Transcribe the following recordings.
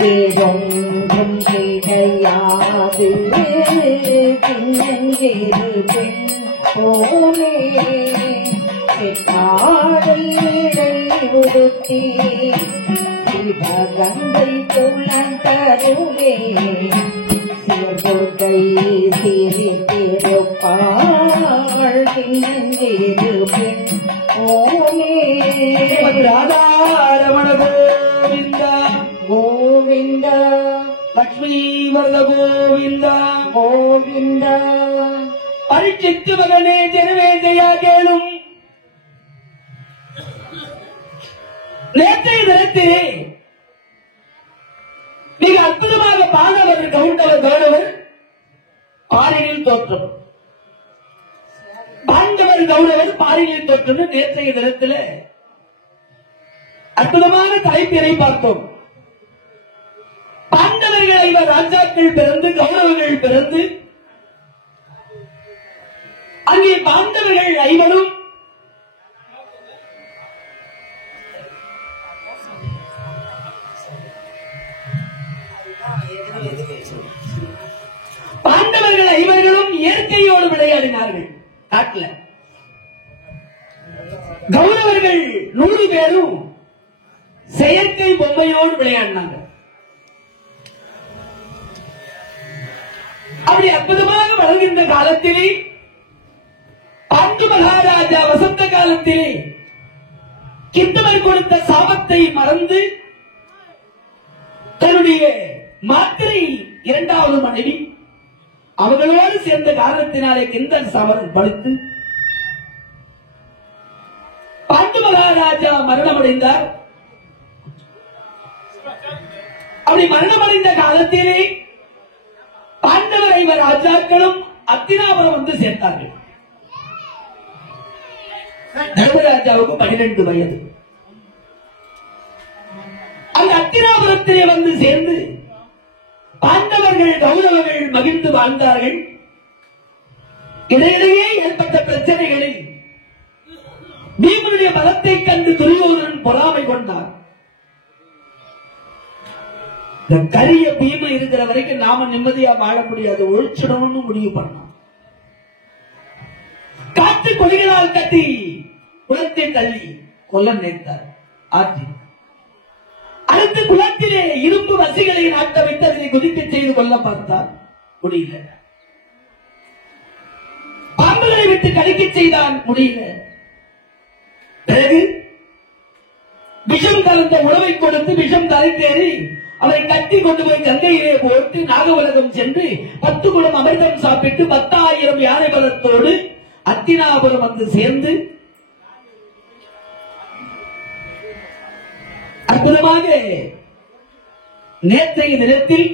வேறொன்றும் கிடையாது சின்னஞ்சிறு பெண் போலே செப்பாடை உடுத்தி சிவகங்கை துளந்தருவே சிவகை சிரித்திருப்பாள் சின்னஞ்சிறு பெண் போலே. ராதாரமண கோவிந்த கோவிந்த லக்ஷ்மீ வரத கோவிந்த கோவிந்த. பரிச்சித்து மகனே ஜனவேதையா கேளும். நேற்றைய தினத்திலே மிக அற்புதமாக பாண்டவர் கௌரவர் பாரியில் தோற்றம். பாண்டவர் கௌரவர் பாரியில் தோற்றம் நேற்றைய தினத்தில் அற்புதமான தலைப்பினை பார்த்தோம். பாண்டவர்கள் ஐவர் ராஜாக்கள் பிறந்து கௌரவர்கள் பிறந்து அங்கே பாண்டவர்கள் ஐவரும் பாண்டவர்கள் ஐவர்களும் இயற்கையோடு விளையாடினார்கள். காட்டில் கௌரவர்கள் 100 பேரும் செயற்கை பொம்மையோடு விளையாடினாங்க. அப்படி அற்புதமாக வளர்கின்ற காலத்திலே பாண்டு மகாராஜா வசந்த காலத்திலே கிருஷ்ணர் கொடுத்த சாபத்தை மறந்து தன்னுடைய மாத்திரை 2வது மனைவி அவர்களோடு சேர்ந்த காரணத்தினாலே கிந்தன் சாபம் படுத்து பாண்டு மகாராஜா மரணமடைந்தார். அப்படி மரணமடைந்த காலத்திலே பாண்டவர் ஐவர் ராஜாக்களும் அத்தினாபுரம் வந்து சேர்த்தார்கள். தர்மராஜாவுக்கு 12 வயது. அந்த அத்தினாபுரத்திலே வந்து சேர்ந்து பாண்டவர்கள் கௌரவர்கள் மகிழ்ந்து வாழ்ந்தார்கள். இடையிலேயே ஏற்பட்ட பிரச்சனைகளை பீமனுடைய பலத்தை கண்டு துரியோதனன் பொறாமை கொண்டார். இந்த கரிய பீமை இருக்கிற வரைக்கும் நாம நிம்மதியா வாழ முடியாது, ஒழிச்சிடணும்னு முடிவு பண்ணோம். காட்டு கொடிகளால் கட்டி குளத்தை தள்ளி கொல்ல நினைத்தார். ஆற்றி அடுத்து குளத்திலே இரும்பு வசிகளை நாட்ட வைத்து அதனை குதிக்க செய்து கொள்ள பார்த்தார். முடியல. பாம்புகளை விட்டு கடிக்க செய்தான். முடியல. பிறகு விஷம் கலந்த உணவை கொடுத்து விஷம் தலைத்தேறி அவரை கட்டி கொண்டு போய் கங்கையிலே போட்டு நாகவலகம் சென்று 10 குடம் அமிர்தம் சாப்பிட்டு 10,000 யானை பலத்தோடு அத்தினாபுரம் வந்து சேர்ந்து அற்புதமாக நேற்றைய தினத்தில்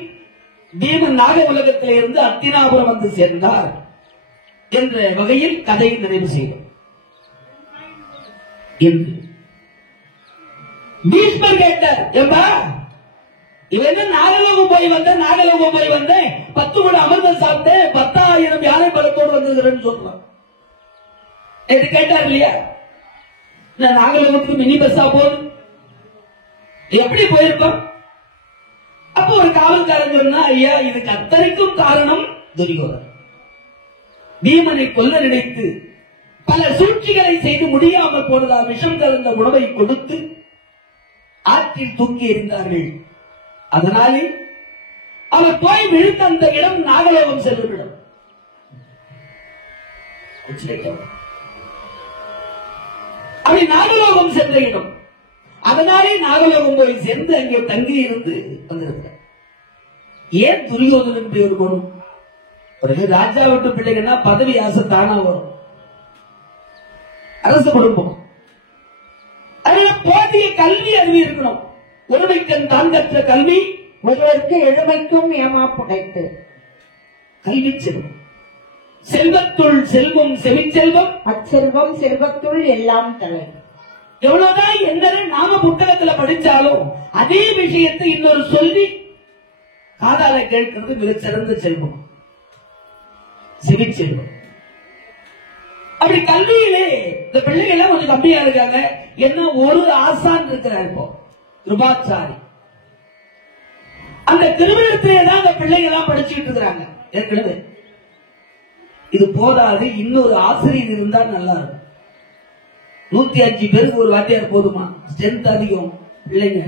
பீமன் நாகவலகத்திலே இருந்து அத்தினாபுரம் வந்து சேர்ந்தார் என்ற வகையில் கதையை நிறைவு செய்தோம். பீஷ்மர் கேட்டார், ஏம்பா இவன் நாகலோகம் போய் வந்த 10 குடம் அமிர்தம் சாப்பிட்டேன் 10,000 யானை பலத்தோடு வந்ததுன்னு சொல்றான். இது கேட்டார் இல்லையா? நாகலோகத்துக்கு மினி பஸ்ஸா போகுது, எப்படி போயிருப்பான்? அப்போ ஒரு காவல்காரன் சொன்னா, ஐயா இதுக்கு அத்தனைக்கும் காரணம் துரியோதனன். பீமனை கொல்ல நினைத்து பல சூழ்ச்சிகளை செய்து முடியாமல் போனதால் விஷம் கலந்த உணவை கொடுத்து ஆற்றில் தூக்கி எறிந்தார்கள். அதனாலே அவர் போய் விழுந்த அந்த இடம் நாகலோகம் செல்லும் இடம். அப்படி நாகலோகம் சென்ற இடம். அதனாலே நாகலோகம் போய் சேர்ந்து அங்கே தங்கி இருந்து வந்திருக்கிறார். ஏன் துரியோதனன் பேர் வரும்? ராஜா விட்டு பிள்ளைங்கன்னா பதவி ஆசை தானா வரும். அரசு குடும்பம் போதிய கல்வி அறிவு இருக்கணும். ஒருமைக்கன் தான் கற்ற கல்வி ஒருவருக்கு எழுமைக்கும் ஏமாப்புடைத்து கல்வி செல்வம். செல்வத்துள் செல்வம் செவிச்செல்வம், அச்செல்வம் செல்வத்துள் எல்லாம் தலை. எவ்வளவுதான் எங்களை நாம புத்தகத்துல படிச்சாலும் அதே விஷயத்தை இன்னொரு சொல்லி காதால கேட்கிறது மிகச் சிறந்த செல்வம், செவிச்செல்வம். அப்படி கல்வியிலே இந்த பிள்ளைகள் எல்லாம் கொஞ்சம் கம்மியா இருக்காங்க. என்ன ஒரு ஆசான் இருக்கிறார் இப்போ கிருபாச்சாரி. அந்த திருமணத்திலே தான் அந்த பிள்ளைகள் எல்லாம் படிச்சுட்டு இருக்கிறாங்க. ஏற்கனவே இது போதாது, இன்னொரு ஆசிரியர் இருந்தா நல்லா இருக்கும். 105 பேருக்கு ஒரு வாத்தியார் போதுமா? ஸ்ட்ரென்த் அதிகம் பிள்ளைங்க,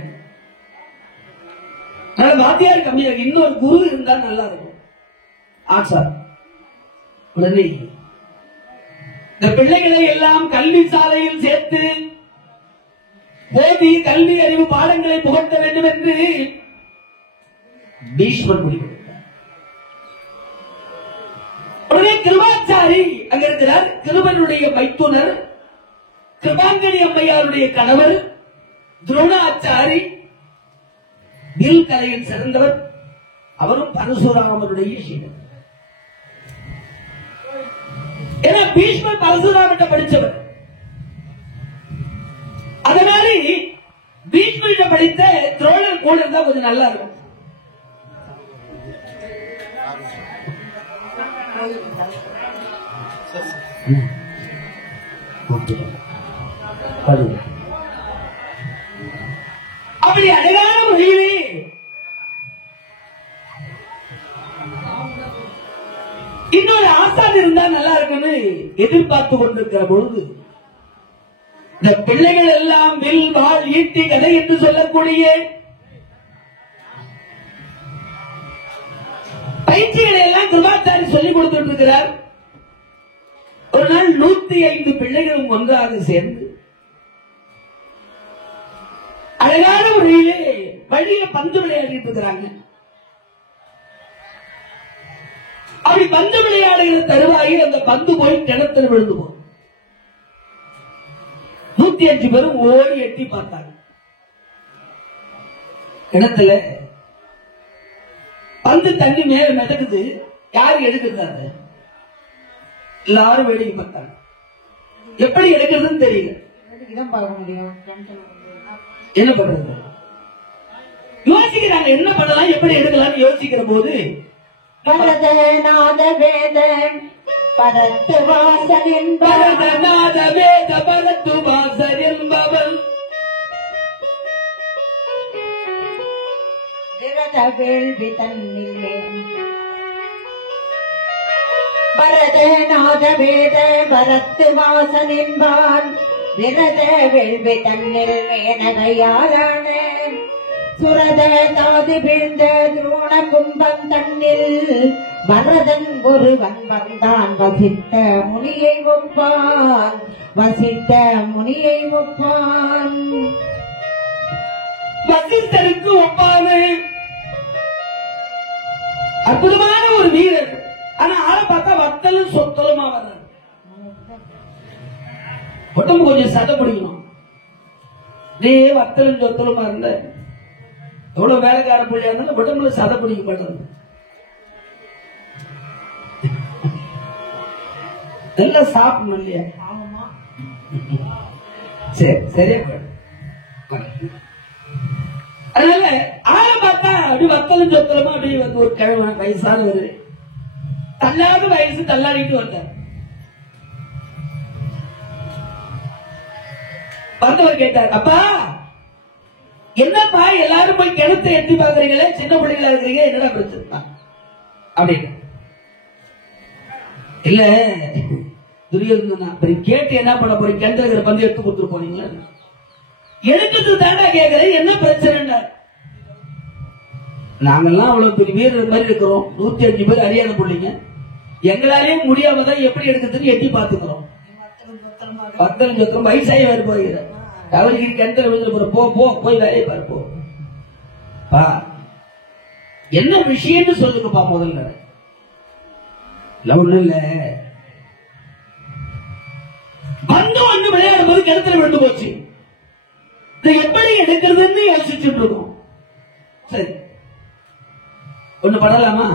வாத்தியார் கம்மியா இருக்கு. இன்னொரு குரு இருந்தா நல்லா இருக்கும். ஆச்சா உடனே இந்த பிள்ளைகளை எல்லாம் கல்வி சாலையில் சேர்த்து போதி கல்வி அறிவு பாடங்களை புகட்ட வேண்டும் என்று பீஷ்மர் முடிவெடுத்தார். உடனே கிருபாச்சாரி அங்க இருக்கிறார். கிருபனுடைய மைத்துனர், கிருபாங்கனி அம்மையாருடைய கணவர் துரோணாச்சாரி, வில் கலையில் சிறந்தவர். அவரும் பரசுராமருடைய சீடர். ஏன்னா பீஷ்மர் பரசுராமர்கிட்ட படிச்சவர். அதனால பீஷ்மர்கிட்ட படித்த துரோணர் கூட இருந்தா கொஞ்சம் நல்லா இருக்கும். அப்படி அழகான முறையிலே இன்னொரு ஆசான் இருந்தா நல்லா இருக்குன்னு எதிர்பார்த்து கொண்டிருக்கிற பொழுது இந்த பிள்ளைகள் எல்லாம் வில் வாழ் ஈட்டி கதை என்று சொல்லக்கூடிய பயிற்சிகளை எல்லாம் கிருபாச்சாரி சொல்லிக் கொடுத்துட்டு இருக்கிறார். ஒரு நாள் 105 பிள்ளைகளும் ஒன்றாக சேர்ந்து அழகான முறையிலே வழியில பந்து விளையாடிட்டு இருக்கிறாங்க. அப்படி பந்து விளையாடுகிற தருவாயில் அந்த பந்து போய் கிணத்துல விழுந்து போகும். 105 பேரும் ஓடி எட்டி பார்த்தாங்க. கிணத்துல பந்து தண்ணி மேல நடக்குது. யாரு எடுக்கிறாங்க? எல்லாரும் வேடிக்கை பார்த்தாங்க. எப்படி எடுக்கிறதுன்னு தெரியல. என்ன பண்றது யோசிக்கிறாங்க. என்ன பண்ணலாம், எப்படி எடுக்கலாம்னு யோசிக்கிற போது பரதநாத வேத பரத்து வாசன் என்பவர் பரதநாத வேத பரத்து வாசன் என்பவர் விரத வேள்வி தன்னிலே பரதநாத வேத பரத்து வாசன் என்பான் விரத வேள்வி தன்னில் மேனகையாரான சுரத தாதி வீழ்ந்த துரோண கும்பம் தன்னில் வரதன் ஒருவன் வந்தான் வசித்த முனியை ஒப்பான் வசித்த முனியை ஒப்பான். வசித்தருக்கு ஒப்பான அற்புதமான ஒரு வீரர். ஆனா ஆளை பார்த்தா வத்தலும் சொத்தலுமா வர்றாரு. உடம்பு கொஞ்சம் சதை பிடிக்கணும். இதே வத்தலும் சொத்தலுமா இருந்த எவ்வளவு வேலைக்கார பிள்ளையா இருந்தாலும் உடம்புல சதை பிடிக்கப்பட்டது. நல்லா சாப்பிடணும் இல்லையா? சரி சரியா. அதனால ஆளை பார்த்தா அப்படி வத்தலும் சொத்தலுமா அப்படி வந்து ஒரு கிழமை வயசானவர் தள்ளாத வயசு தள்ளாடிட்டு வந்தார். வந்தவர் கேட்டார், அப்பா என்னப்பா எல்லாரும் போய் கிணத்தை எட்டி பாக்குறீங்களே, சின்ன பிள்ளைகளா இருக்கிறீங்க, என்னடா பிரச்சனை அப்படின்னு. இல்ல துரியோதனா கேட்டு என்ன பண்ண போறீங்க, கிணத்துல இருக்கிற பந்து எடுத்து கொடுத்துட்டு போறீங்க, எடுக்கிறது தாண்டா கேட்கிறேன், என்ன பிரச்சனை? நாங்கெல்லாம் அவ்வளவு பெரிய வீரர் மாதிரி இருக்கிறோம், 105 பேர் அறியாத பிள்ளைங்க, எங்களாலேயே முடியாம தான் எப்படி எடுக்கிறதுன்னு எட்டி பாத்துக்கிறோம். பத்தலும் சொத்தலும் வயசாகி வர போகிற அவருக்கு கிணத்துல விழுந்து போற, போ போ போய் வேலையை பாரு போ. என்ன விஷயம்னு சொல்லுங்கப்பா முதல்ல. ஒண்ணு இல்ல, பந்து வந்து விளையாடும் போது கிணத்துல விழுந்து போச்சு, இதை எப்படி எடுக்கிறதுன்னு யோசிச்சுட்டு இருக்கோம். சரி ஒண்ணு பண்ணலாமா,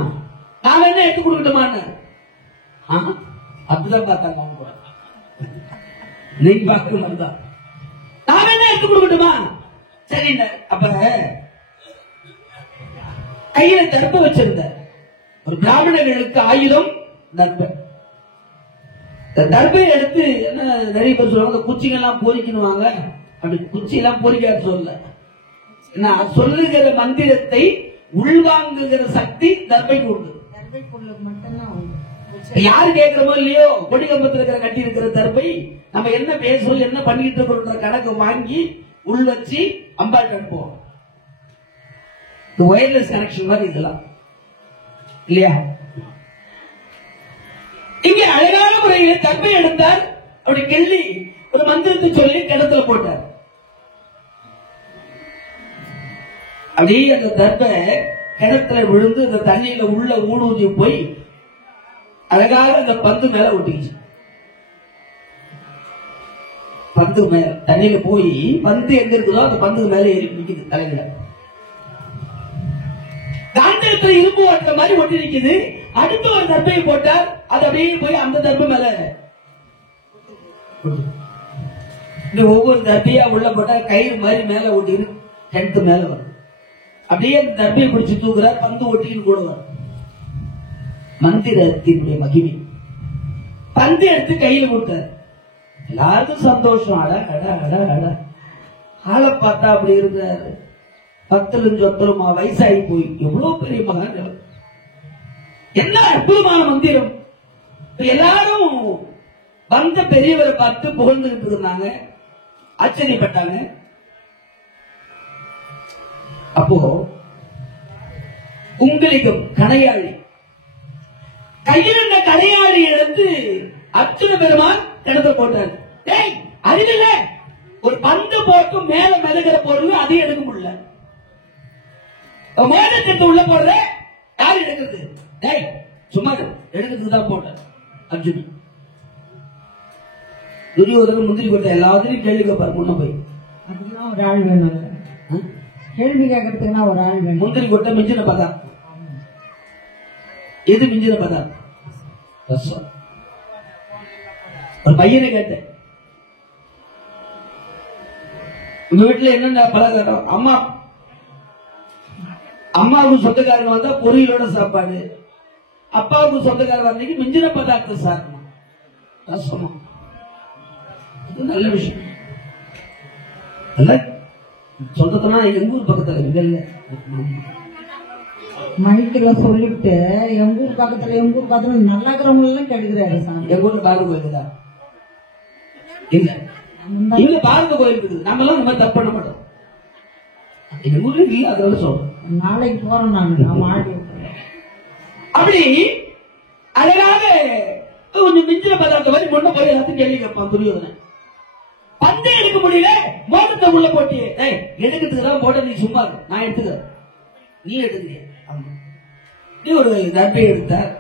நாம என்ன எடுத்து கொடுக்கட்டுமான்னு அப்படிதான் பார்த்தாங்க அவங்க கூட. நீங்க பார்க்கணும் தான், நாம என்ன எடுத்து கொடுக்கட்டுமா? சரி. அப்ப கையில தர்ப்ப வச்சிருந்த ஒரு பிராமணர்களுக்கு 1000 நற்ப. தர்பையை எடுத்து என்ன நிறைய பேர் சொல்லுவாங்க, குச்சிங்கெல்லாம் பொறிக்கணுவாங்க. அப்படி குச்சி எல்லாம் பொறிக்காது சொல்ல. நான் சொல்லுகிற மந்திரத்தை உள்வாங்குகிற சக்தி தர்பைக்கு உண்டு. யாரு கேட்கிறோமோ இல்லையோ, கொடிகம்பத்தில் இருக்கிற கட்டி இருக்கிற தர்பை நம்ம என்ன பேசுறோம் என்ன பண்ணிட்டு இருக்கிறோம் கணக்கு வாங்கி உள் வச்சு அம்பாள் அனுப்புவோம். வயர்லெஸ் கனெக்ஷன் மாதிரி இதெல்லாம் இல்லையா? இங்க அழகான முறையில் தர்பை எடுத்தார். அப்படி கிள்ளி ஒரு மந்திரத்தை சொல்லி கிணத்துல போட்டார். அப்படியே அந்த தர்பை கிணத்துல விழுந்து அந்த தண்ணியில உள்ள ஊடுருவி போய் அழகாக அந்த பந்து மேல ஒட்டிக்கிச்சு. பந்து மேல தண்ணியில போய் பந்து எங்க இருக்குதோ அந்த பந்து மேல ஏறி நிக்குது. தலையில காந்தத்துல இரும்பு ஓட்டுற மாதிரி ஒட்டி நிக்குது. அடுத்து ஒரு தர்பையை போட்டார். அது அப்படியே போய் அந்த தர்பை மேல ஒவ்வொரு தர்பையா உள்ள போட்டா கயிறு மாதிரி மேல ஒட்டின்னு டென்ட் மேல வரும். அப்படியே அந்த தர்பையை பிடிச்சு தூக்குறார். பந்து ஒட்டின்னு கூட வரும். மந்திரத்தினுடைய மகிமை. பந்து எடுத்து கையில் கொடுத்தார். எல்லாருக்கும் சந்தோஷம். அட அட அட அட ஆளை பார்த்தா அப்படி இருந்தாரு. 10 சொத்தலுமா வயசாகி போய் எவ்வளவு பெரிய மகன். என்ன அற்புதமான மந்திரம். எல்லாரும் வந்த பெரியவரை பார்த்து புகழ்ந்துகிட்டு இருந்தாங்க, ஆச்சரியப்பட்டாங்க. அப்போ உங்களிடம் கணையாழி கையில் இருந்த கணையாழி எடுத்து அர்ச்சுன பெருமான் கிணத்துல போட்டார். அறிவில்ல, ஒரு பந்து போட்டு மேல மெதகிற பொருள் அதையும் எடுக்க முடியல. மோதத்தை உள்ள போடுற யாரு எடுக்கிறது? சும்மா எடுக்கிறதுக்கு தான் போட்டேன். அர்ஜுன் துரியோதனன் முந்திரி கொட்ட எல்லாத்திலையும் கேள்வி கேட்பார். முன்ன போய் அதுதான் ஒரு ஆள் வேணும். கேள்வி கேட்கறதுக்குன்னா ஒரு ஆள் வேணும். முந்திரி கொட்டை மிஞ்சின பதா. எது மிஞ்சின பதா? ரசம். ஒரு பையனை கேட்டேன், உங்க வீட்டுல என்னென்ன பலகாரம்? அம்மாவுக்கு சொந்தக்காரங்க வந்தா பொரியலோட சாப்பாடு, அப்பாவுக்கு சொந்தக்காரங்க வந்தீங்க மிஞ்சின பதார்த்தம் சாப்பிடணும். ரசமா நல்ல விஷயம். சொல்றதுனா எங்க ஊர் பக்கத்துல இல்ல, மைக்கில சொல்லிட்டு எங்க ஊர் பக்கத்துல நல்லா இருக்கிறவங்க எல்லாம் கெடுக்கிறாரு. எங்க ஊர்ல பாரத கோயிலுதா? இல்ல, இங்க பாரத கோயில் இருக்குது. நம்ம எல்லாம் இந்த மாதிரி தப்பு பண்ண மாட்டோம். எங்க ஊர்ல இல்ல, அதனால சொல்றோம். நாளைக்கு போறோம் நாங்க. அப்படி அழகாக கொஞ்சம் மிஞ்சின பதார்த்தம் மாதிரி முன்ன போய் எல்லாத்தையும் கேள்வி கேட்பான் துரியோதனன். பந்தே எடுக்க முடியல, மோதத்தை உள்ள போட்டி. எடுக்கிறதுக்கு தான் போட்ட, நீ சும்மா நான் எடுத்துக்கிறேன், நீ எடுத்துக்க. நீ ஒரு தர்பை எடுத்தார்,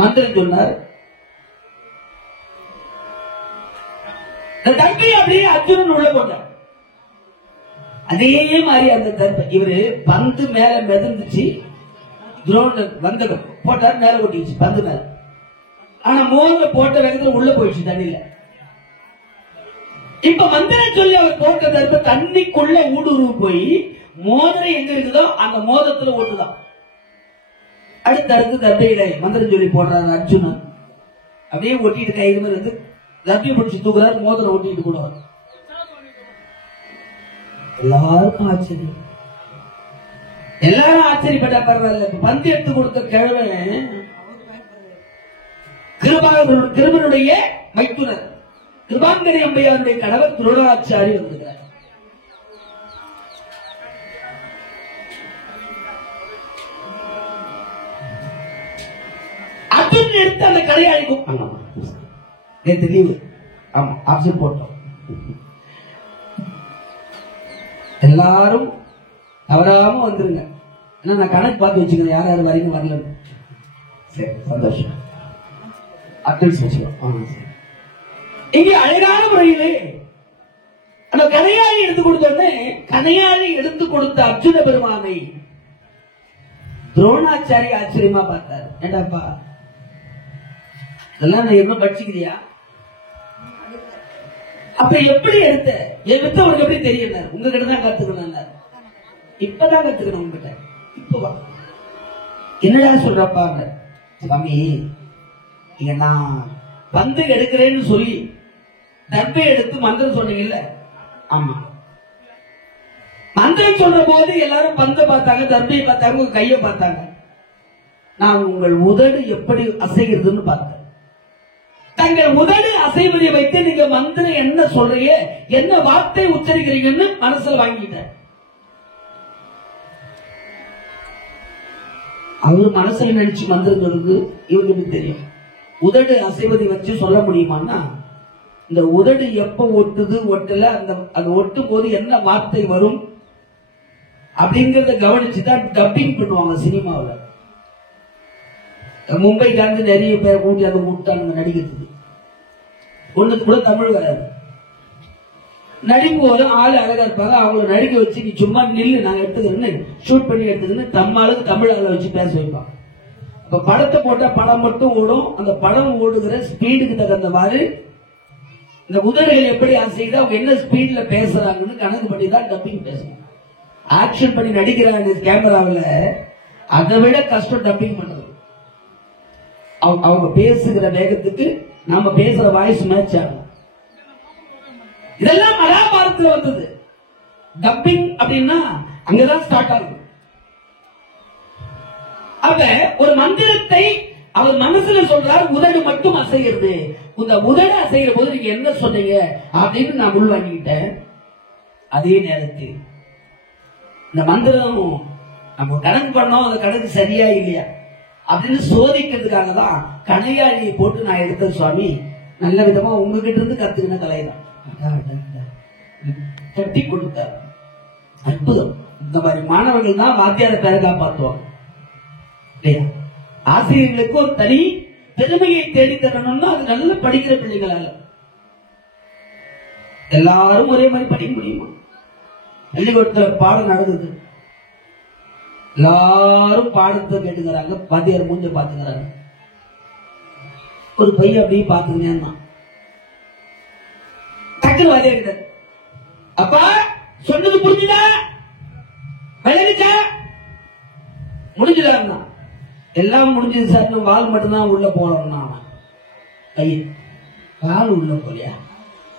மந்திரம் சொன்னார். தர்பை அப்படியே அர்ஜுனன் உள்ள போட்டார். அதே மாதிரி அந்த தர்பை இவரு பந்து மேல மிதந்துச்சு. துரோணர் வந்தகம் போட்டார், மேல கொட்டிச்சு பந்து மேல. ஆனா மோத போட்ட வேகத்துல உள்ள போயிடுச்சு தண்ணியில. இப்ப மந்திரம் சொல்லி அவர் போட்ட தர்பை தண்ணிக்குள்ள ஊடுருவு போய் மோதிரம் எங்க இருக்குதோ அந்த மோதத்துல ஓட்டுதான். அடுத்து தர்பையில மந்திரம் சொல்லி போடுறாரு அர்ஜுனன். அப்படியே ஒட்டிட்டு கை இருந்து தர்பையை பிடிச்சி தூக்குறாரு, மோதிரம் ஒட்டிட்டு கூட. எல்லாருக்கும் ஆச்சரியம். எல்லாரும் ஆச்சரியப்பட்ட பரவாயில்ல. பந்து எடுத்து கொடுத்த கிழவன் கிருபனுடைய மைத்துனர் கிருபாங்கரி அம்பையாருடைய கணவர் துரோணாச்சாரி வந்துகிறார். அர்ஜுன் எடுத்து அந்த கடையாளிக்கும் நேற்று லீவு, ஆமா ஆப்ஷன் போட்டோம். எல்லாரும் தவறாம வந்துருங்க. நான் கணக்கு பார்த்து வச்சுக்கிறேன், யார் யார் வரைக்கும் வரல. சரி, சந்தோஷம். இங்கே அழகான முறையிலே அந்த கனையாளி எடுத்து கொடுத்தோடனே, கனையாளி எடுத்து கொடுத்த அர்ஜுன பெருமானை துரோணாச்சாரி ஆச்சரியமா பார்த்தார். ஏண்டாப்பா இதெல்லாம் நான் என்ன படிச்சுக்கிறியா? அப்ப எப்படி எடுத்த? எடுத்த உனக்கு எப்படி தெரியல? உங்ககிட்ட தான் கத்துக்கணும். இப்பதான் கத்துக்கணும் உங்ககிட்ட. இப்ப என்னடா சொல்றப்பா? சுவாமி, இங்க நான் பந்து எடுக்கிறேன்னு சொல்லி தர்பை எடுத்து மந்திரம் சொன்னீங்கல்ல, ஆமா. மந்திரம் சொல்ற போது எல்லாரும் பந்தை பார்த்தாங்க, தர்பையை பார்த்தாங்க, உங்க கையை பார்த்தாங்க. நான் உங்கள் உதடு எப்படி அசைகிறதுன்னு பார்த்தேன். தங்கள் உதடு அசைவதை வைத்து நீங்க மந்திரம் என்ன சொல்றீங்க, என்ன வார்த்தை உச்சரிக்கிறீங்கன்னு மனசுல வாங்கிட்டேன். அவரு மனசுல நினைச்சு மந்திரம் சொல்லுது, இவங்களுக்கு தெரியும். உதடு அசைவதை வச்சு சொல்ல முடியுமான்னா, இந்த உதடு எப்ப ஒட்டுது ஒட்டல, அந்த ஒட்டும் போது என்ன வார்த்தை வரும் அப்படிங்கறத கவனிச்சுதான் டப்பிங் பண்ணுவாங்க சினிமாவில். மும்பைக்காந்து நிறைய பேர் கூட்டி அதை கூட்டாங்க நடிக்கிறதுக்கு. ஒண்ணுக்கு கூட தமிழ் வராது. நடிப்பு வரும், ஆளு அழகா இருப்பாங்க, அவங்களை நடிக்க வச்சு நீ சும்மா நில்லு, நாங்க எடுத்துக்கிறேன்னு ஷூட் பண்ணி எடுத்துக்கின்னு தமிழ் ஆளை வச்சு பேச வைப்பாங்க. இப்ப படத்தை போட்டா படம் மட்டும் ஓடும். அந்த படம் ஓடுகிற ஸ்பீடுக்கு தகுந்தவாறு இந்த உதடுகள் எப்படி அசைக்குது, அவங்க என்ன ஸ்பீட்ல பேசுறாங்கன்னு கணக்கு பண்ணி தான் டப்பிங் பேசணும். ஆக்ஷன் பண்ணி நடிக்கிறாங்க கேமராவில், அதை விட கஷ்டம் டப்பிங் பண்றது. அவங்க பேசுகிற வேகத்துக்கு நாம பேசுற வாய்ஸ் மேட்ச் ஆகும். இதெல்லாம் மகாபாரதத்துல வந்தது. டப்பிங் அப்படின்னா அங்கதான் ஸ்டார்ட் ஆகும். அப்ப ஒரு மந்திரத்தை அவர் மனசுல சொல்றார், உதடு மட்டும் அசைகிறது. இந்த உதடு அசைகிற போது நீங்க என்ன சொன்னீங்க அப்படின்னு நான் உள் வாங்கிட்டேன். அதே நேரத்தில் இந்த மந்திரம் நம்ம கணக்கு பண்ணோம், அந்த கணக்கு சரியா இல்லையா அப்படின்னு சோதிக்கிறதுக்காக தான் கணையாளியை போட்டு நான் எடுத்தேன் சுவாமி. நல்ல விதமா உங்ககிட்ட இருந்து கத்துக்கின கலைதான் கட்டி கொடுத்தார். அற்புதம். இந்த மாதிரி மாணவர்கள் தான் வாத்தியார பேரை காப்பாற்றுவாங்க. ஆசிரியர்களுக்கு ஒரு தனி பெருமையை தேடி தரணும்னா அது நல்ல படிக்கிற பிள்ளைகள் அல்ல. எல்லாரும் ஒரே மாதிரி படிக்க முடியுமா? பள்ளிக்கூடத்துல பாடம் நடந்தது, எல்லாரும் பாடத்தை கேட்டுக்கிறாங்க, வாத்தியார் மூஞ்ச பாத்துக்கிறாங்க. ஒரு பையன் அப்படியே பாத்துக்கினேன்னா டக்குனு வாத்தியார் கிட்ட, அப்பா சொன்னது புரிஞ்சுதா, விளைவிச்சா, முடிஞ்சுதா? எல்லாம் முடிஞ்சது சார், வால் மட்டும்தான் உள்ள போறோம்னா பையன் வால் உள்ள போலியா,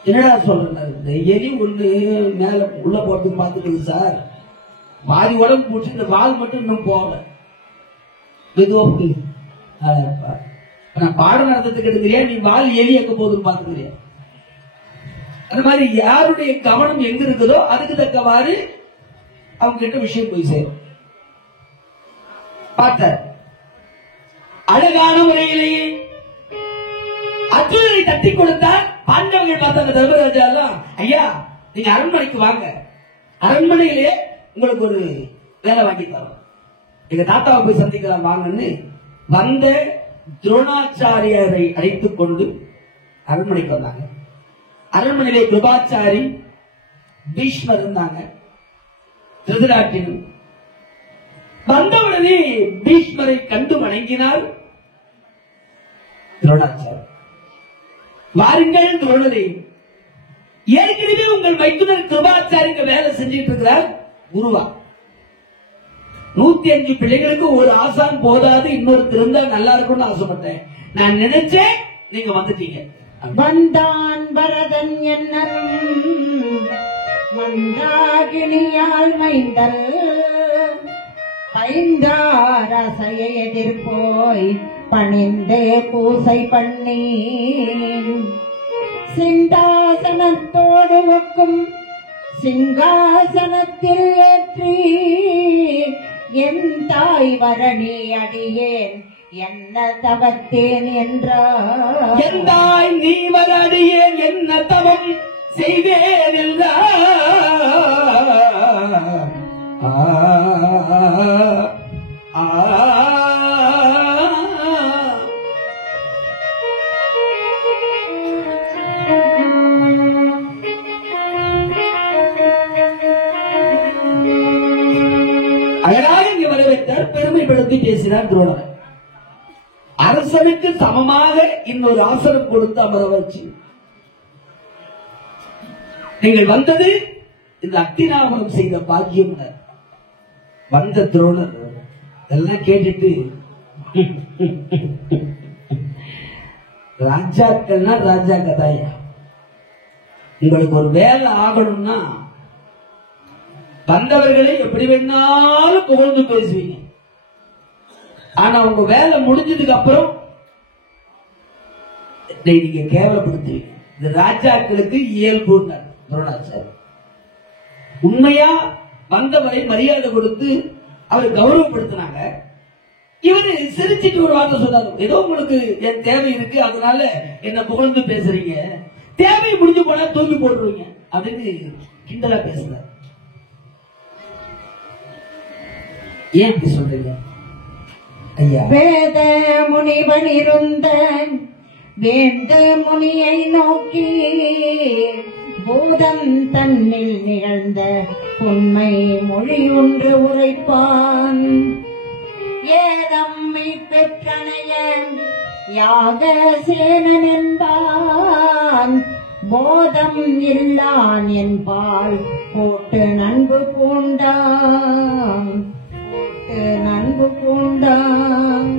என்னடா சொல்ற, எலி ஒண்ணு மேல உள்ள போட்டு பார்த்துட்டு சார், வாரி உடம்பு போட்டு இந்த வால் மட்டும் இன்னும் போகல. நான் பாடம் நடத்துறதுக்கு எடுக்கிறியா, நீ வால் எலி எங்க போகுதுன்னு பாத்துக்கிறியா? அந்த மாதிரி யாருடைய கவனம் எங்க இருக்குதோ அதுக்கு தக்கவாறு அவங்க கிட்ட விஷயம் போய் சேரும். பார்த்த அழகான முறையிலேயே அர்ஜுனனை தட்டி கொடுத்தார். பாண்டவர்கள் பார்த்தாங்க தர்மராஜா எல்லாம், ஐயா நீங்க அரண்மனைக்கு வாங்க, அரண்மனையிலே உங்களுக்கு ஒரு வேலை வாங்கி தரோம், எங்க தாத்தாவை போய் சந்திக்கலாம் வாங்கன்னு வந்த துரோணாச்சாரியரை அழைத்துக் கொண்டு அரண்மனைக்கு வந்தாங்க. அரண்மனையிலே கிருபாச்சாரி, பீஷ்மர் இருந்தாங்க, திருதராட்டிரன். வந்தவுடனே பீஷ்மரை கண்டு வணங்கினார் துரோணாச்சாரி. வாருங்கள் துரோணரே, ஏற்கனவே உங்கள் மைத்துனர் கிருபாச்சாரிங்க வேலை செஞ்சிட்டு இருக்கிறார் குருவா. 105 பிள்ளைகளுக்கு ஒரு ஆசான் போதாது, இன்னொரு திருந்தா நல்லா இருக்கும்னு ஆசைப்பட்டேன். நான் நினைச்சேன் நீங்க வந்துட்டீங்க. வந்தான் பரதன் என்னும் மந்தாகினியால் மைந்தல் பைந்தாரசையை எதிர்போய் பணிந்தே பூசை பண்ணி சிந்தாசனத்தோடு ஒக்கும் சிங்காசனத்தில் ஏற்றி என் தாய் வரணி அடியேன் என்ன தவத்தேன் என்றார். என் தாய் நீ வரடியேன் என்ன தவம் செய்தேன் என்றார். அழகாக இங்கு வரவேற்றார், பெருமைப்படுத்தி பேசினார் துரோணர். அரசனுக்கு சமமாக இன்னொரு ஆசனம் கொடுத்து அமர வச்சு, நீங்கள் வந்தது இந்த அக்னிநாமம் செய்த பாக்கியம். வந்த துரோணர் எல்லாம் கேட்டுட்டு ராஜாக்கள்னா ராஜாக்கள் தான். உங்களுக்கு ஒரு வேலை ஆகணும்னா வந்தவர்களை எப்படி வேணாலும் புகழ்ந்து பேசுவீங்க. ஆனா உங்க வேலை முடிஞ்சதுக்கு அப்புறம் நீங்க கேவலப்படுத்துவீங்க. இது ராஜாக்களுக்கு இயல்பு. துரோணாச்சாரி உண்மையா வந்தவரை மரியாதை கொடுத்து அவரை கௌரவப்படுத்தினாங்க. இவரு சிரிச்சிட்டு ஒரு வார்த்தை சொன்னாரு, ஏதோ உங்களுக்கு என் தேவை இருக்கு அதனால என்ன புகழ்ந்து பேசுறீங்க, தேவை முடிஞ்சு போனா தூக்கி போட்டுருவீங்க அப்படின்னு கிண்டலா பேசுறாரு. ஏன் இப்படி சொல்றீங்க ஐயா? வேத முனிவன் இருந்த வேந்த முனியை நோக்கி பூதம் தன்னில் நிகழ்ந்த உண்மை மொழி ஒன்று உரைப்பான். ஏதம்மை பெற்றனைய யாக சேனன் என்பான், போதம் இல்லான் என்பால் போட்டு நண்பு பூண்டான், நண்பு பூண்டான்.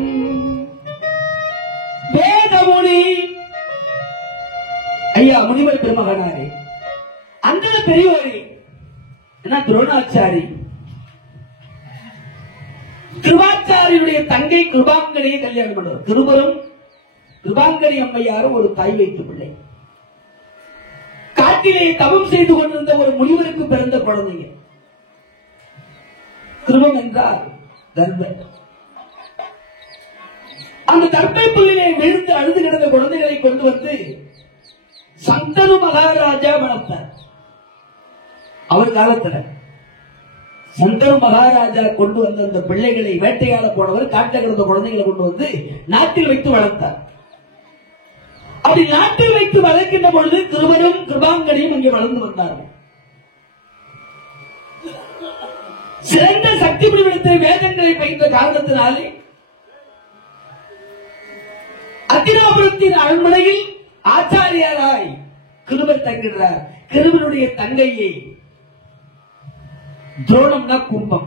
வேதமுனி ஐயா, முனிவர் பெருமகனாரே, அந்த பெரியவரே, என்ன துரோணாச்சாரி கிருபாச்சாரியுடைய தங்கை கிருபாங்கனியை கல்யாணம் பண்ணுவார். திருவரும் கிருபாங்கனி அம்மையாரும் ஒரு தாய் வைத்து பிள்ளை. காட்டிலே தவம் செய்து கொண்டிருந்த ஒரு முனிவருக்கு பிறந்த குழந்தைங்க. கிருபம் என்றால் தர்பை. அந்த தர்பை புல்லிலே விழுந்து அழுது கிடந்த குழந்தைகளை கொண்டு வந்து சந்தனு மகாராஜா வளர்த்தார். அவர் காலத்துல சந்தனு மகாராஜா கொண்டு வந்த அந்த பிள்ளைகளை வேட்டையாட போனவர் காட்டில் கிடந்த குழந்தைகளை கொண்டு வந்து நாட்டில் வைத்து வளர்த்தார். அப்படி நாட்டில் வைத்து வளர்க்கின்ற பொழுது திருவரும் கிருபாங்கனியும் இங்கே வளர்ந்து வந்தார்கள். சிறந்த சக்தி பிடிவிடத்தை வேதங்களை பயின்ற காரணத்தினாலே அத்திராபுரத்தின் அரண்மனையில் ஆச்சாரியாராய் கிருபர் தங்குகிறார். கிருபனுடைய தங்கையை துரோணம்னா கும்பம்,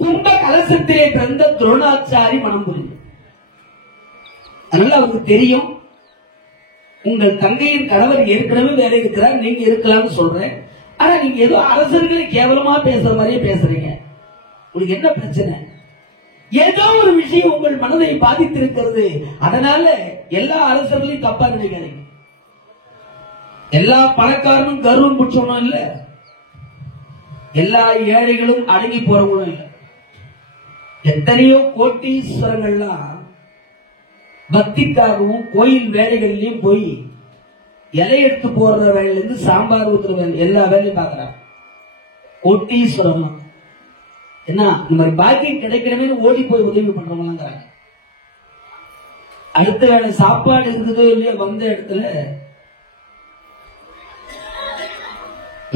கும்ப கலசத்திலே பிறந்த துரோணாச்சாரி மனம் புரியும். அதனால அவருக்கு தெரியும், உங்கள் தங்கையின் கணவர் ஏற்கனவே வேற இருக்கிறார், நீங்க இருக்கலாம்னு சொல்றேன். ஆனா நீங்க ஏதோ அரசர்களை கேவலமா பேசுற மாதிரியே பேசுறீங்க. உங்களுக்கு என்ன பிரச்சனை? ஏதோ ஒரு விஷயம் உங்கள் மனதை பாதித்திருக்கிறது. அதனால எல்லா அரசர்களையும் தப்பா நினைக்கிறீங்க. எல்லா பணக்காரனும் கர்வம் பிடிச்சவனும் இல்ல, எல்லா ஏழைகளும் அடங்கி போறவங்களும் இல்ல. எத்தனையோ கோட்டீஸ்வரங்கள்லாம் பக்திக்காகவும் கோயில் வேலைகளிலையும் போய் இலை எடுத்து போடுற வேலையில இருந்து சாம்பார் ஊத்துற வேலை எல்லா வேலையும் பாக்குறாங்க. கோட்டீஸ்வரம் என்ன இந்த மாதிரி பாக்கியம் கிடைக்கிறமே ஓடி போய் உதவி பண்றவங்க. அடுத்த வேலை சாப்பாடு இருக்குதோ இல்லையோ வந்த இடத்துல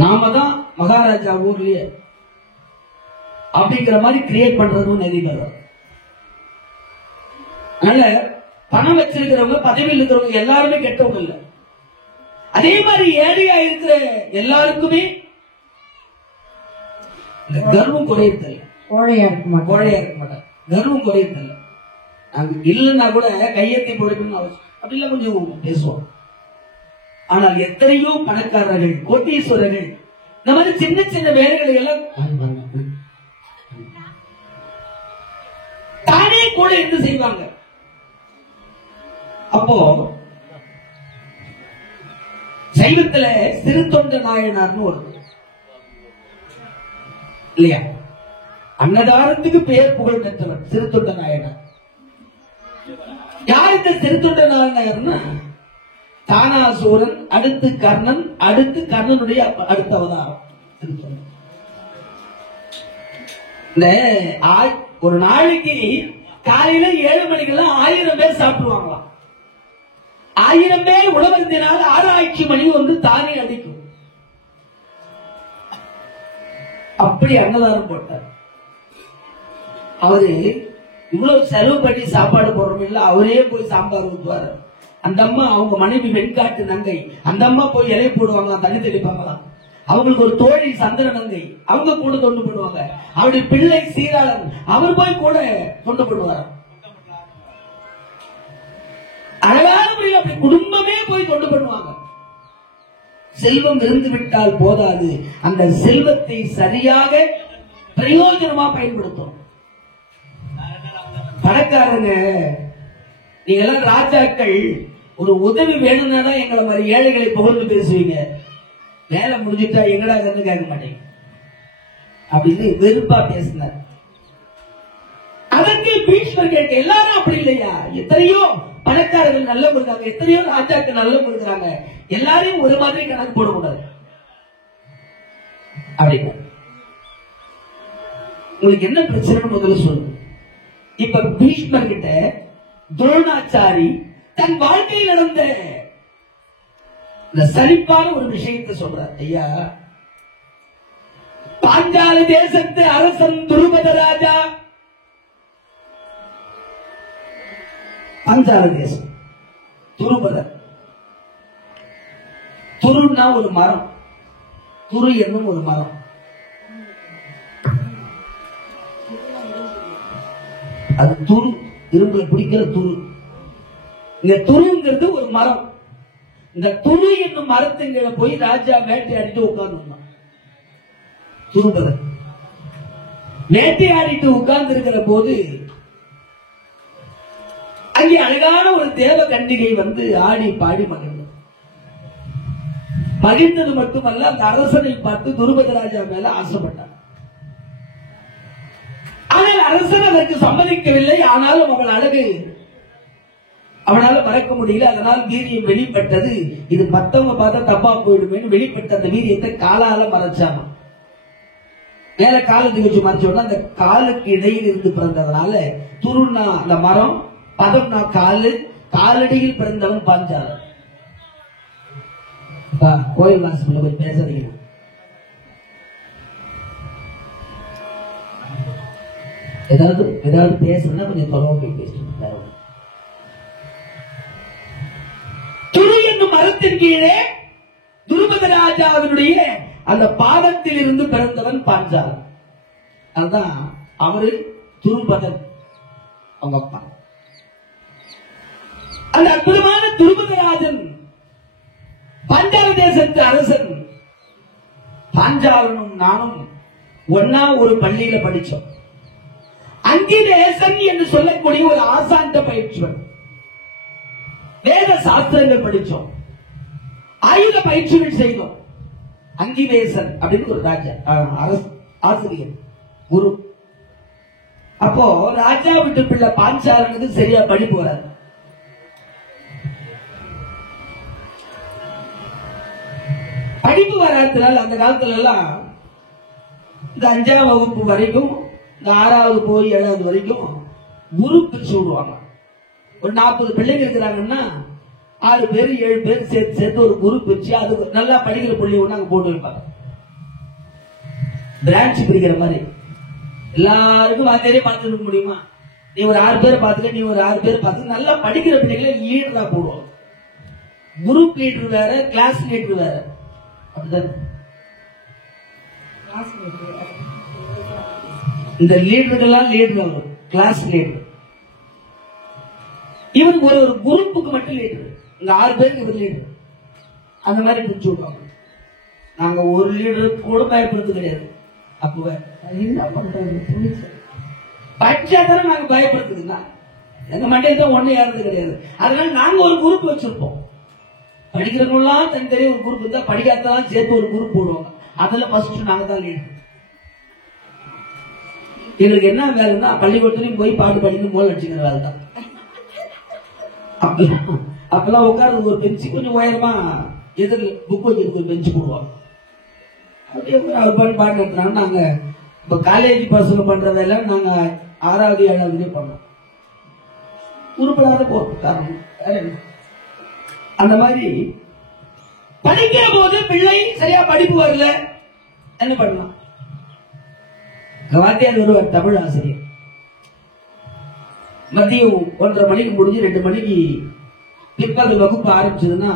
நாம தான் மகாராஜா ஊர்லயே அப்படிங்கிற மாதிரி கிரியேட் பண்றதும் நிறைய பேர். அதனால பணம் வச்சிருக்கிறவங்க பதவியில் இருக்கிறவங்க எல்லாருமே கெட்டவங்க இல்ல. அதே மாதிரி ஏழையா இருக்கிற எல்லாருக்குமே கர்வம் குறையதில்லை. கோழையா இருக்க மாட்டாங்க. கர்வம் குறையதில்லை. இல்லைன்னா கூட கையெத்தி போடணும்னு அவசியம் அப்படி இல்ல, கொஞ்சம் பேசுவோம். ஆனால் எத்தனையோ பணக்காரர்கள் கோட்டீஸ்வரர்கள் இந்த மாதிரி சின்ன சின்ன வேலைகளை எல்லாம் தானே கூட இருந்து செய்வாங்க. அப்போ சைவத்துல சிறுத்தொண்ட நாயனார்னு ஒரு இல்லையா, அன்னதானத்துக்கு பெயர் புகழ் பெற்றவர் சிறுத்தொண்ட நாயனார். யார் இந்த சிறுத்தொண்ட நாயனார்னா, தானாசூரன், அடுத்து கர்ணன், அடுத்து கர்ணனுடைய அடுத்த அவதாரம். இந்த ஒரு நாளைக்கு காலையில 7 மணிக்கெல்லாம் 1000 பேர் சாப்பிடுவாங்களாம். 1000 பேர் உணவருந்தினால் 6 மணி வந்து தானே அடிக்கும். அப்படி அன்னதானம் போட்டார். அவரு இவ்வளவு செலவு பண்ணி சாப்பாடு போடுறோம் இல்ல, அவரே போய் சாம்பார் ஊற்றுவாரு. அந்த அம்மா அவங்க மனைவி வெண்காட்டு நங்கை, அந்த அம்மா போய் இலையை போடுவாங்க, தண்ணி தெளிப்பாங்களாம். அவங்களுக்கு ஒரு தோழி சந்திர நங்கை, அவங்க கூட தொண்டு பண்ணுவாங்க. அவருடைய பிள்ளை சீராளன், அவர் போய் கூட தொண்டு பண்ணுவார். அழகான முறையில் அப்படி குடும்பமே போய் தொண்டு பண்ணுவாங்க. செல்வம் இருந்து விட்டால் போதாது, அந்த செல்வத்தை சரியாக பிரயோஜனமா பயன்படுத்தும். பணக்காரங்க நீங்க எல்லாம் ராஜாக்கள், ஒரு உதவி வேணும்னா தான் எங்களை மாதிரி ஏழைகளை புகழ்ந்து பேசுவீங்க. வேலை முடிஞ்சுட்டா எங்கடா கண்டு கேட்க மாட்டீங்க அப்படின்னு வெறுப்பா பேசினார். அதற்கு பீஷ்மர் கேட்க, எல்லாரும் அப்படி இல்லையா? எத்தனையோ பணக்காரர்கள் நல்ல கொடுக்காங்க, எத்தனையோ ராஜாக்கள் நல்ல கொடுக்குறாங்க, எல்லாரையும் ஒரு மாதிரி கணக்கு போடக்கூடாது அப்படின்னு. உங்களுக்கு என்ன பிரச்சனை முதல்ல சொல்லுங்க. இப்ப பீஷ்மர் கிட்ட துரோணாச்சாரி தன் வாழ்க்கையில் நடந்த இந்த சரிப்பான ஒரு விஷயத்தை சொல்றார். ஐயா, பாஞ்சால தேசத்து அரசன் துருபத ராஜா, பாஞ்சால தேசம் துருபதர். துருன்னா ஒரு மரம், துரு என்னும் ஒரு மரம். அது துரு, இரும்புல பிடிக்கிற துரு. இந்த துருங்கிறது ஒரு மரம். இந்த துரு என்னும் மரத்துங்கிற போய் ராஜா வேட்டையாடிட்டு உட்கார்ந்து துருபதர் வேட்டையாடிட்டு உட்கார்ந்து இருக்கிற போது அங்கே அழகான ஒரு தேவ கன்னிகை வந்து ஆடி பாடி மகிழ்ந்தது. மகிழ்ந்தது மட்டுமல்ல, அந்த அரசனை பார்த்து துருபத ராஜா மேல ஆசைப்பட்டார். ஆனால் அரசன் அதற்கு சம்மதிக்கவில்லை. ஆனாலும் அவள் அழகு அவனால மறக்க முடியல. அதனால் வீரியம் வெளிப்பட்டது. இது மத்தவங்க பார்த்தா தப்பா போயிடுமே வெளிப்பட்ட அந்த வீரியத்தை காலால மறைச்சாங்க. மேல காலத்துக்கு வச்சு மறைச்சோம்னா அந்த காலுக்கு இடையில் இருந்து பிறந்ததுனால துருன்னா அந்த மரம், பதம்னா காலு, காலடியில் பிறந்தவன் பாஞ்சாலன். கோயில் வாசல்ல போய் பேசுறீங்க. ஏதாவது பேசுனா கொஞ்சம் தொலைவா போய் பேசணும். துரு என்னும் மரத்தின் கீழே துருபத ராஜாவினுடைய அந்த பாதத்தில் இருந்து பிறந்தவன் பாஞ்சாலன். அதுதான் அவரு துருபதன், அவங்க அப்பா. அந்த அற்புதமான துருபதராஜன் பாஞ்சால தேசத்து அரசன். பாஞ்சாலனும் நானும் ஒன்னா ஒரு பள்ளியில படிச்சோம். அங்கிவேசன் என்று சொல்லக்கூடிய ஒரு ஆசாந்த பயிற்சிவன். வேத சாஸ்திரங்கள் படிச்சோம், ஆயுத பயிற்சிகள் செய்தோம். அங்கிவேசன் அப்படின்னு ஒரு ராஜா, ஆசிரியர், குரு. அப்போ ராஜா விட்டு பிள்ளை பாஞ்சாலனுக்கு சரியா படிப்பு வராது. படிப்பு வராதனால அந்த காலத்துல எல்லாம் இந்த 5ஆம் வகுப்பு வரைக்கும், இந்த 6வது போய் 7வது வரைக்கும் குரு பிரிச்சு விடுவாங்க. ஒரு 40 பிள்ளைங்க இருக்கிறாங்கன்னா 6 பேர் 7 பேர் சேர்த்து ஒரு குரு பிரிச்சு அது நல்லா படிக்கிற பிள்ளைங்க ஒண்ணு அங்க போட்டு வைப்பாங்க. பிரான்ச் பிரிக்கிற மாதிரி எல்லாருக்கும் வாத்தியாரே பார்த்துக்க முடியுமா? நீ ஒரு 6 பேரை பார்த்துக்க, நீ ஒரு 6 பேர் பார்த்து நல்லா படிக்கிற பிள்ளைகளை லீடரா போடுவாங்க. குரூப் லீடர் வேற, கிளாஸ் லீடர் வேற. இந்த லீடர்கள்லாம் லீடர், கிளாஸ் லீடர். இவன் ஒரு குரூப்புக்கு மட்டும் லீடர். இந்த 6 பேருக்கு இவர் லீடர். அந்த மாதிரி பிரிச்சு விடுவாங்க. நாங்க ஒரு லீடருக்கு கூட பயப்படுறது கிடையாது. அப்ப என்ன பண்றது? பட்சாதாரம் நாங்க பயப்படுறதுக்குன்னா எங்க மண்டையில ஒண்ணு ஏறது கிடையாது. அதனால நாங்க ஒரு குரூப் வச்சிருப்போம். படிக்கிறவங்களாம் தனித்தனியா ஒரு குரூப் இருந்தா, படிக்காதெல்லாம் சேர்த்து ஒரு குரூப் போடுவாங்க. அதுல ஃபர்ஸ்ட் நாங்க தான் லீடர். எங்களுக்கு என்ன வேலைன்னா பள்ளிக்கூடத்துலயும் போய் பாட்டு படிக்கணும் போல அடிச்சுக்கிற வேலை தான். அப்பெல்லாம் உட்கார்ந்து ஒரு பெஞ்சு கொஞ்சம் உயரமா எதிர் புக் வச்சிருக்க பெஞ்சு போடுவாங்க. அப்படியே அவர் பாட்டு பாட்டு எடுத்துனாங்க. நாங்க இப்ப காலேஜ் பசங்க பண்ற வேலை நாங்க 6வது 7வது பண்ணோம். உருப்படாத போறோம். காரணம் அந்த மாதிரி படிக்கிற போது பிள்ளை சரியா படிப்பு வரல, என்ன பண்ணலாம்? வாத்தியார் ஒருவர் தமிழ் ஆசிரியர். மதியம் 1:30 மணிக்கு முடிஞ்சு 2 மணிக்கு பிற்பகல் வகுப்பு ஆரம்பிச்சதுன்னா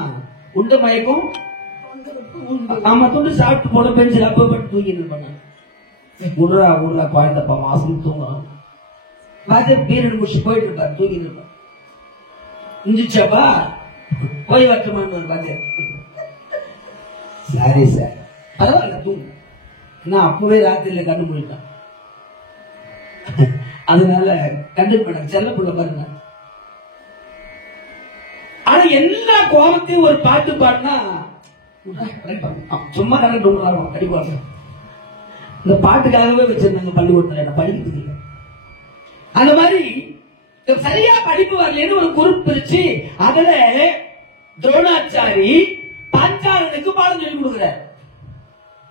உண்டு மயக்கம். ஆமா, துண்டு சாப்பிட்டு போன பெஞ்சில் அப்ப பட்டு தூங்கிட்டு பண்ணாங்க. உடுறா உடுறா குழந்தைப்பா மாசம் தூங்கலாம். வாத்தியார் பீரியட் முடிச்சு போயிட்டு இருப்பாரு, தூங்கிட்டு இருப்பார். இஞ்சிச்சப்பா போய் வரட்டுமான்னு பாக்க. சரி சார் பரவாயில்ல தூங்கு. நான் அப்பவே ராத்திரியில கண்டு முடிட்டான். அதனால கண்டு பண்ண செல்ல புள்ள பாருங்க. ஆனா எல்லா கோபத்தையும் ஒரு பாட்டு பாடினா சும்மா கரெக்ட் கண்டிப்பாங்க. இந்த பாட்டுக்காகவே வச்சிருந்தாங்க பள்ளிக்கூடத்துல படிக்கிறது இல்லை. அந்த மாதிரி சரியா படிப்பு வரலன்னு ஒரு குரூப் பிரிச்சு அதுல துரோணாச்சாரி பாஞ்சாலனுக்கு பாடம் சொல்லி கொடுக்கிறார்.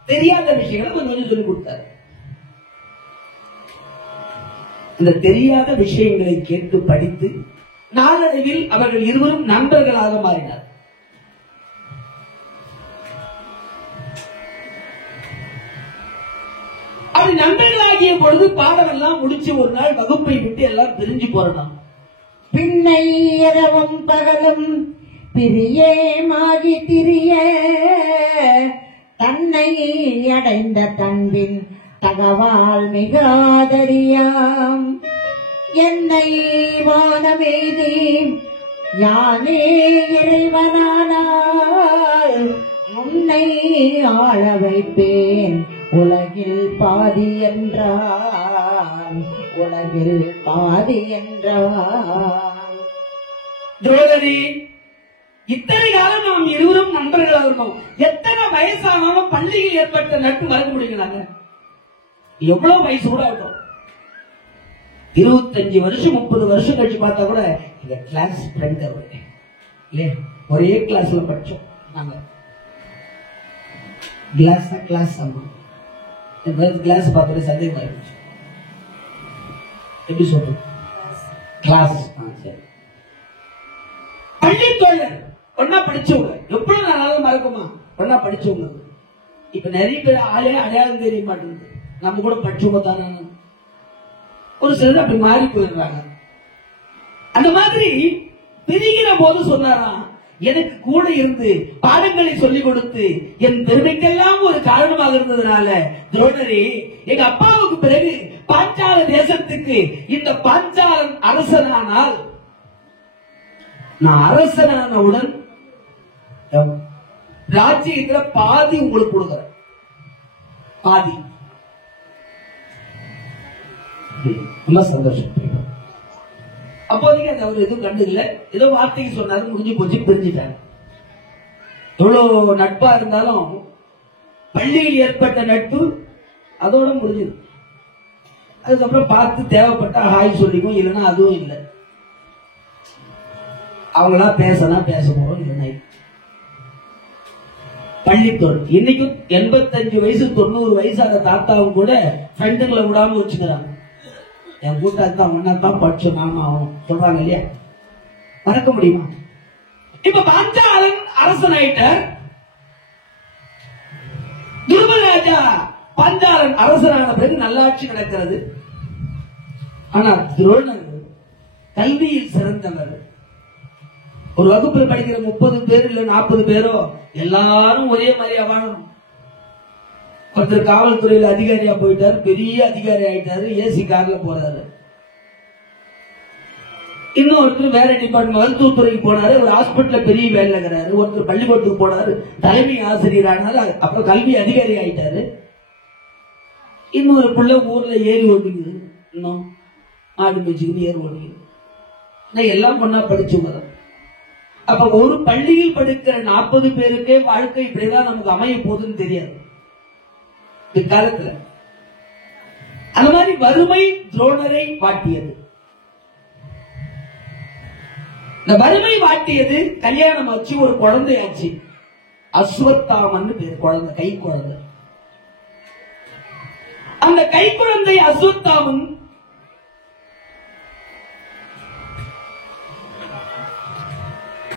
தெரியாத விஷயங்களை கொஞ்சம் சொல்லி கொடுத்தார். இந்த தெரியாத விஷயங்களை கேட்டு படித்து நாளடைவில் அவர்கள் இருவரும் நண்பர்களாக மாறினார். அப்படி நண்பர்களாகிய பொழுது பாடம் எல்லாம் முடிச்சு ஒரு நாள் வகுப்பை விட்டு எல்லாம் பிரிஞ்சு போறோம். பின்னை இரவும் பகலும் பிரியேமாகி திரிய தன்னை அடைந்த கண்பின் தகவால் மிகாதரியாம் என்னை வானமேதி யானே இறைவனானால் உன்னை ஆள வைப்பேன் உலகில் பாதி என்றான் உலகில் பாதி என்றான். துரோணரே, இத்தனை காலம் நாம் இருவரும் நண்பர்களாக இருக்கோம். எத்தனை வயசானாலும் பள்ளியில் ஏற்பட்ட நட்பு மறக்க முடியுங்களாங்க? எவ்வளவு வயசு கூட ஆகும், 25 வருஷம் 30 வருஷம் கழிச்சு பார்த்தா கூட இந்த கிளாஸ் ஃப்ரெண்ட் இல்லையா, ஒரே கிளாஸ்ல படிச்சோம் நாங்க. கிளாஸ் ஆமா கிளாஸ் பார்த்தோட சந்தேகம் ஆயிடுச்சு. எப்படி சொல்றது? கிளாஸ் பள்ளி தோழர் ஒன்னா படிச்சவங்க எவ்வளவு நாளாவது மறக்குமா? ஒன்னா படிச்சவங்க இப்ப நிறைய பேர் ஆளே அடையாளம் தெரிய மாட்டேங்குது. நம்ம கூட படிச்சவங்க தானே, ஒரு சிலர் அப்படி மாறி போயிடுறாங்க. அந்த மாதிரி பிரிகிற போது சொன்னாராம், எனக்கு கூட இருந்து பாடங்களை சொல்லிக் கொடுத்து என் பெருமைக்கெல்லாம் ஒரு காரணமாக இருந்ததுனால துரோணரே, எங்க அப்பாவுக்கு பிறகு பாஞ்சால தேசத்துக்கு இந்த பாஞ்சாலன் அரசனானால் நான் அரசனானவுடன் ராஜ்யத்துல பாதி உங்களுக்கு கொடுக்கிறேன். பாதி. ரொம்ப சந்தோஷம். அப்போதைக்கு அது அவர் எதுவும் கண்டு இல்லை, ஏதோ வார்த்தைக்கு சொன்னாரு, முடிஞ்சு போச்சு, பிரிஞ்சுட்டாங்க. எவ்வளவு நட்பா இருந்தாலும் பள்ளியில் ஏற்பட்ட நட்பு அதோட முடிஞ்சது. அதுக்கப்புறம் பார்த்து தேவைப்பட்ட ஹாய் சொல்லிக்கும், இல்லைன்னா அதுவும் இல்லை. அவங்களா பேசினா பேச போறோம், இல்லைன்னா பள்ளித்தோடு இன்னைக்கும் 85 வயசு 90 வயசான தாத்தாவும் கூட ஃப்ரெண்டுங்களை விடாம வச்சுக்கிறாங்க. என் கூட்டாத்தான் ஒன்னாத்தான் படிச்சோம் நாம ஆகும் சொல்றாங்க இல்லையா, மறக்க முடியுமா? இப்ப பாஞ்சாலன் அரசன் ஆயிட்டார். துருவராஜா பாஞ்சாலன் அரசனான பிறகு நல்லாட்சி நடக்கிறது. ஆனா துரோணர் கல்வியில் சிறந்தவர். ஒரு வகுப்பில் படிக்கிற 30 பேர் இல்ல 40 பேரோ எல்லாரும் ஒரே மாதிரியா வாழணும். ஒருத்தர் காவல்துறையில அதிகாரியா போயிட்டாரு, பெரிய அதிகாரி ஆயிட்டாரு, ஏசி கார்ல போறாரு. இன்னும் ஒருத்தர் வேற டிபார்ட்மெண்ட் மருத்துவத்துறைக்கு போனாரு, ஒரு ஹாஸ்பிட்டல்ல பெரிய வேலை இருக்கிறாரு. ஒருத்தர் பள்ளிக்கூடத்துக்கு போனாரு, தலைமை ஆசிரியர் ஆனாரு, அப்புறம் கல்வி அதிகாரி ஆயிட்டாரு. இன்னொரு பிள்ளை ஊர்ல ஏறி ஓட்டிக்குது, இன்னும் ஆடு மேய்ச்சிக்குது, ஏறி ஓட்டிக்குது. எல்லாம் பொண்ணா படிச்சுங்க. அப்ப ஒரு பள்ளியில் படிக்கிற 40 பேருக்கே வாழ்க்கை இப்படிதான் நமக்கு அமைய போகுதுன்னு தெரியாது பிற்காலத்துல. அந்த மாதிரி வறுமை துரோணரை வாட்டியது. இந்த வறுமை வாட்டியது, கல்யாணம் ஆச்சு, ஒரு குழந்தை ஆச்சு, அஸ்வத்தாமன் பேர், குழந்தை, கை குழந்தை. அந்த கை குழந்தை அஸ்வத்தாமன்